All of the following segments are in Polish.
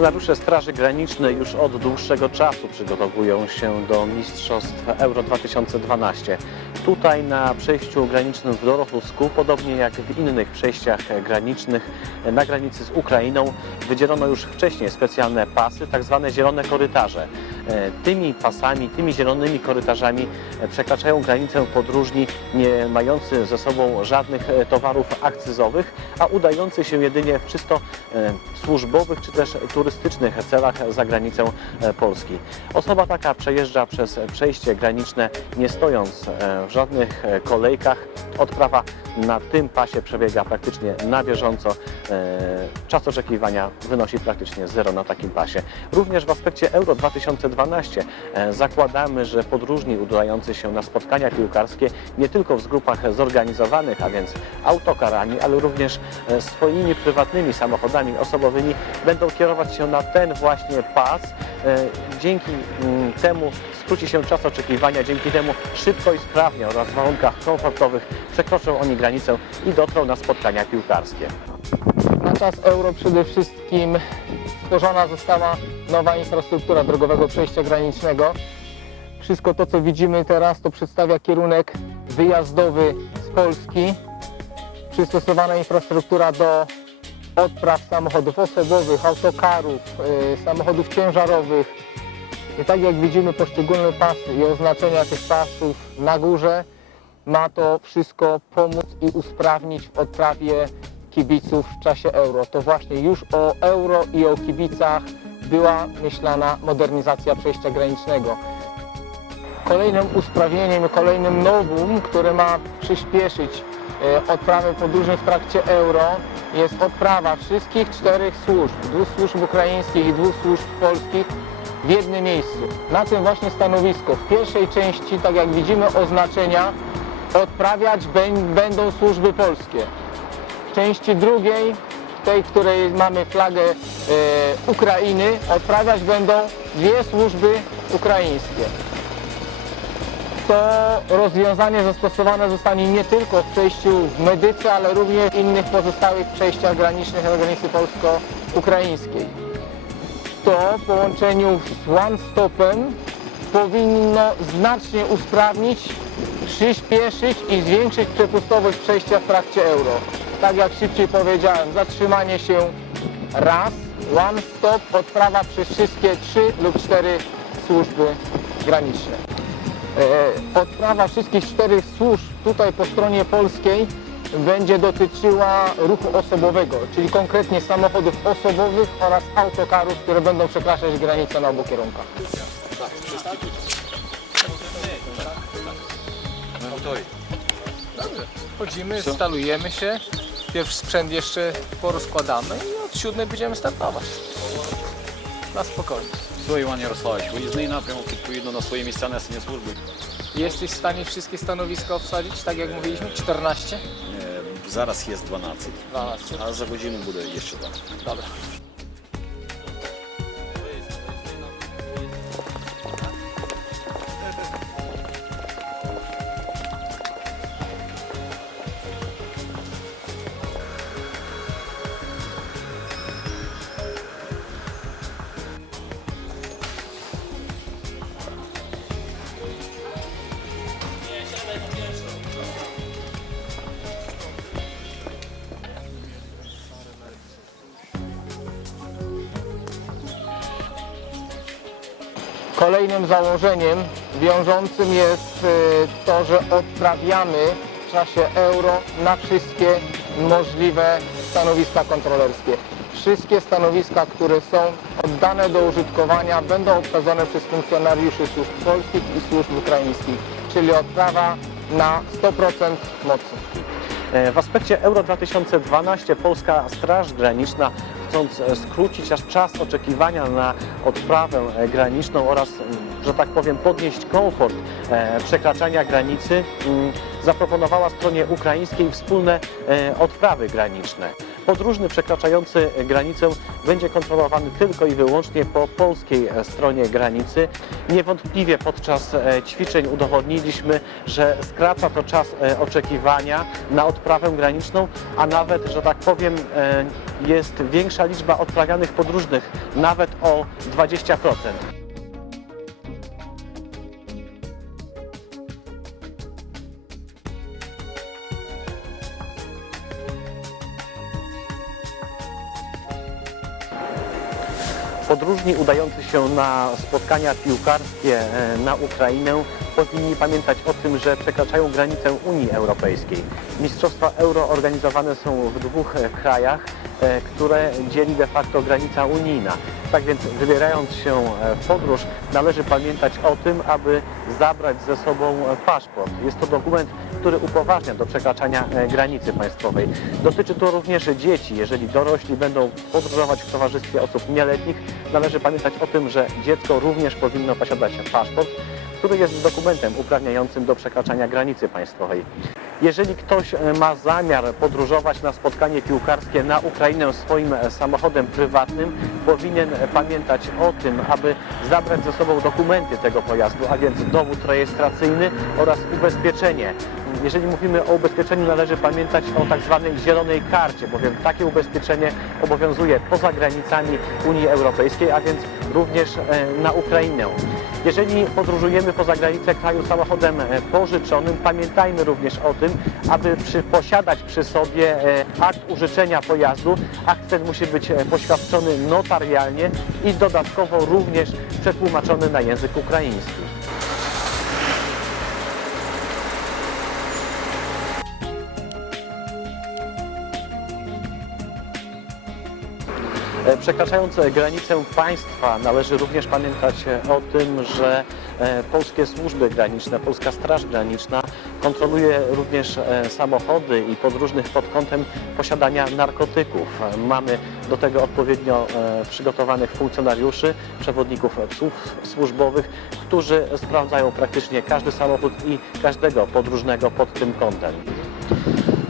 Funkcjonariusze Straży Granicznej już od dłuższego czasu przygotowują się do Mistrzostw Euro 2012. Tutaj na przejściu granicznym w Dorochusku, podobnie jak w innych przejściach granicznych na granicy z Ukrainą, wydzielono już wcześniej specjalne pasy, tak zwane zielone korytarze. E, Tymi pasami, tymi zielonymi korytarzami e, przekraczają granicę podróżni nie mający ze sobą żadnych e, towarów akcyzowych, a udający się jedynie w czysto służbowych czy też turystycznych celach za granicę Polski. Osoba taka przejeżdża przez przejście graniczne nie stojąc w żadnych kolejkach. Odprawa na tym pasie przebiega praktycznie na bieżąco. E, Czas oczekiwania wynosi praktycznie zero na takim pasie. Również w aspekcie Euro 2012 e, zakładamy, że podróżni udający się na spotkania piłkarskie nie tylko w grupach zorganizowanych, a więc autokarami, ale również e, swoimi prywatnymi samochodami osobowymi będą kierować się na ten właśnie pas. Dzięki mm, temu skróci się czas oczekiwania, dzięki temu szybko i sprawnie oraz w warunkach komfortowych przekroczą oni granicę i dotrą na spotkania piłkarskie. Na czas euro przede wszystkim stworzona została nowa infrastruktura drogowego przejścia granicznego. Wszystko to, co widzimy teraz, to przedstawia kierunek wyjazdowy z Polski. Przystosowana infrastruktura do odpraw samochodów osobowych, autokarów, y, samochodów ciężarowych. I tak jak widzimy poszczególne pasy i oznaczenia tych pasów na górze, ma to wszystko pomóc i usprawnić w odprawie kibiców w czasie euro. To właśnie już o euro i o kibicach była myślana modernizacja przejścia granicznego. Kolejnym usprawnieniem, kolejnym nowum, które ma przyspieszyć e, odprawę podróży w trakcie euro jest odprawa wszystkich czterech służb, dwóch służb ukraińskich i dwóch służb polskich w jednym miejscu. Na tym właśnie stanowisku w pierwszej części, tak jak widzimy oznaczenia, odprawiać bę- będą służby polskie. W części drugiej, tej, której mamy flagę e, Ukrainy, odprawiać będą dwie służby ukraińskie. To rozwiązanie zastosowane zostanie nie tylko w przejściu w Medyce, ale również w innych pozostałych przejściach granicznych na granicy polsko-ukraińskiej. To w połączeniu z One Stopem powinno znacznie usprawnić, przyspieszyć i zwiększyć przepustowość przejścia w trakcie euro. Tak jak szybciej powiedziałem, zatrzymanie się raz, one stop, odprawa przez wszystkie trzy lub cztery służby graniczne. E, Odprawa wszystkich czterech służb tutaj po stronie polskiej będzie dotyczyła ruchu osobowego, czyli konkretnie samochodów osobowych oraz autokarów, które będą przekraczać granicę na obu kierunkach Chodzimy, instalujemy się, pierwszy sprzęt jeszcze porozkładamy i od siódmej będziemy startować. Na spokojnie. Все, Іван Ярославович, виїзний напрямок відповідно на свої місця несення служби. Jesteś w stanie wszystkie stanowiska obsadzić, tak jak mówiliśmy? 14? Е, Зараз є 12, 12. а за годину буде є ще так. Dobra. Kolejnym założeniem wiążącym jest y, to, że odprawiamy w czasie euro na wszystkie możliwe stanowiska kontrolerskie. Wszystkie stanowiska, które są oddane do użytkowania będą obsadzone przez funkcjonariuszy służb polskich i służb ukraińskich, czyli odprawa na 100% mocy. E, W aspekcie Euro 2012 Polska Straż Graniczna, chcąc e, skrócić aż czas oczekiwania na odprawę e, graniczną oraz, że tak powiem, podnieść komfort przekraczania granicy, zaproponowała stronie ukraińskiej wspólne odprawy graniczne. Podróżny przekraczający granicę będzie kontrolowany tylko i wyłącznie po polskiej e, stronie granicy. Niewątpliwie podczas e, ćwiczeń udowodniliśmy, że skraca to czas e, oczekiwania na odprawę graniczną, a nawet, że tak powiem, jest większa liczba odprawianych podróżnych, nawet o 20%. Podróżni udający się na spotkania piłkarskie e, na Ukrainę powinni pamiętać o tym, że przekraczają granicę Unii Europejskiej. Mistrzostwa Euro organizowane są w dwóch e, krajach, które dzieli de facto granica unijna. Tak więc wybierając się e, w podróż należy pamiętać o tym, aby zabrać ze sobą e, paszport. Jest to dokument, który upoważnia do przekraczania e, granicy państwowej. Dotyczy to również dzieci. Jeżeli dorośli będą podróżować w towarzystwie osób nieletnich, należy pamiętać o tym, że dziecko również powinno posiadać paszport, który jest dokumentem uprawniającym do przekraczania granicy państwowej. Jeżeli ktoś e, ma zamiar podróżować na spotkanie piłkarskie na Ukrainę swoim e, samochodem prywatnym, powinien e, pamiętać o tym, aby zabrać ze sobą dokumenty tego pojazdu, a więc dowód rejestracyjny oraz ubezpieczenie. Jeżeli mówimy o ubezpieczeniu, należy pamiętać o tak zwanej zielonej karcie, bowiem takie ubezpieczenie obowiązuje poza granicami Unii Europejskiej, a więc również na Ukrainę. Jeżeli podróżujemy poza granicę kraju samochodem e, pożyczonym, pamiętajmy również o tym, aby przy, posiadać przy sobie e, akt użyczenia pojazdu. Akt ten musi być e, poświadczony notarialnie i dodatkowo również przetłumaczony na język ukraiński. Przekraczając granicę państwa należy również pamiętać e, o tym, że e, polskie służby graniczne, Polska Straż Graniczna kontroluje również e, samochody i podróżnych pod kątem posiadania narkotyków. Mamy do tego odpowiednio przygotowanych funkcjonariuszy, przewodników psów służbowych, którzy sprawdzają praktycznie każdy samochód i każdego podróżnego pod tym kątem.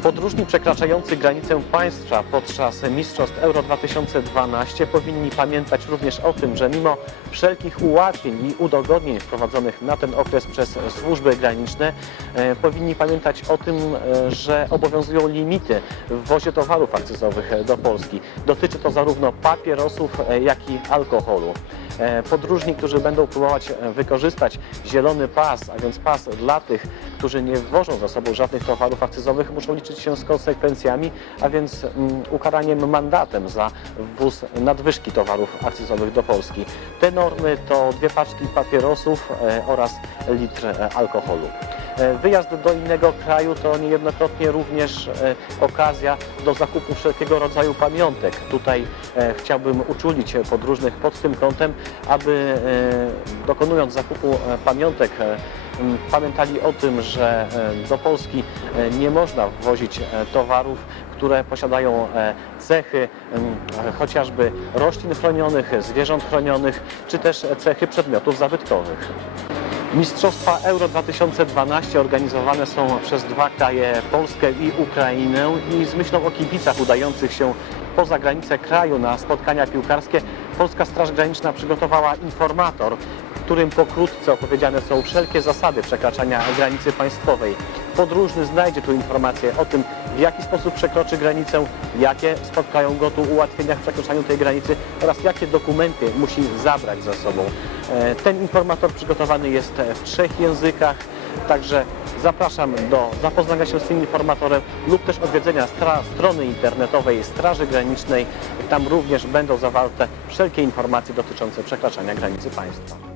Podróżni przekraczający granicę państwa podczas Mistrzostw Euro 2012 powinni pamiętać również o tym, że mimo wszelkich ułatwień i udogodnień wprowadzonych na ten okres przez służby graniczne, e, powinni pamiętać o tym, e, że obowiązują limity w wwozie towarów akcyzowych do Polski. Dotyczy to zarówno papierosów, e, jak i alkoholu. E, Podróżni, którzy będą próbować e, wykorzystać zielony pas, a więc pas dla tych, którzy nie wwożą za sobą żadnych towarów akcyzowych, muszą liczyć się z konsekwencjami, a więc mm, ukaraniem mandatem za wwóz nadwyżki towarów akcyzowych do Polski. Te normy to dwie paczki papierosów e, oraz litr alkoholu. E, Wyjazd do innego kraju to niejednokrotnie również e, okazja do zakupu wszelkiego rodzaju pamiątek. Tutaj e, chciałbym uczulić podróżnych pod tym kątem, aby dokonując zakupu pamiątek pamiętali o tym, że do Polski nie można wwozić towarów, które posiadają cechy chociażby roślin chronionych, zwierząt chronionych, czy też cechy przedmiotów zabytkowych. Mistrzostwa Euro 2012 organizowane są przez dwa kraje, Polskę i Ukrainę i z myślą o kibicach udających się poza granice kraju na spotkania piłkarskie Polska Straż Graniczna przygotowała informator, w którym pokrótce opowiedziane są wszelkie zasady przekraczania granicy państwowej. Podróżny znajdzie tu informacje o tym, w jaki sposób przekroczy granicę, jakie spotkają go tu ułatwienia w przekroczeniu tej granicy oraz jakie dokumenty musi zabrać ze sobą. E, Ten informator przygotowany jest w trzech językach, także zapraszam do zapoznania się z tym informatorem lub też odwiedzenia strony internetowej Straży Granicznej. Tam również będą zawarte wszelkie informacje dotyczące przekraczania granicy państwa.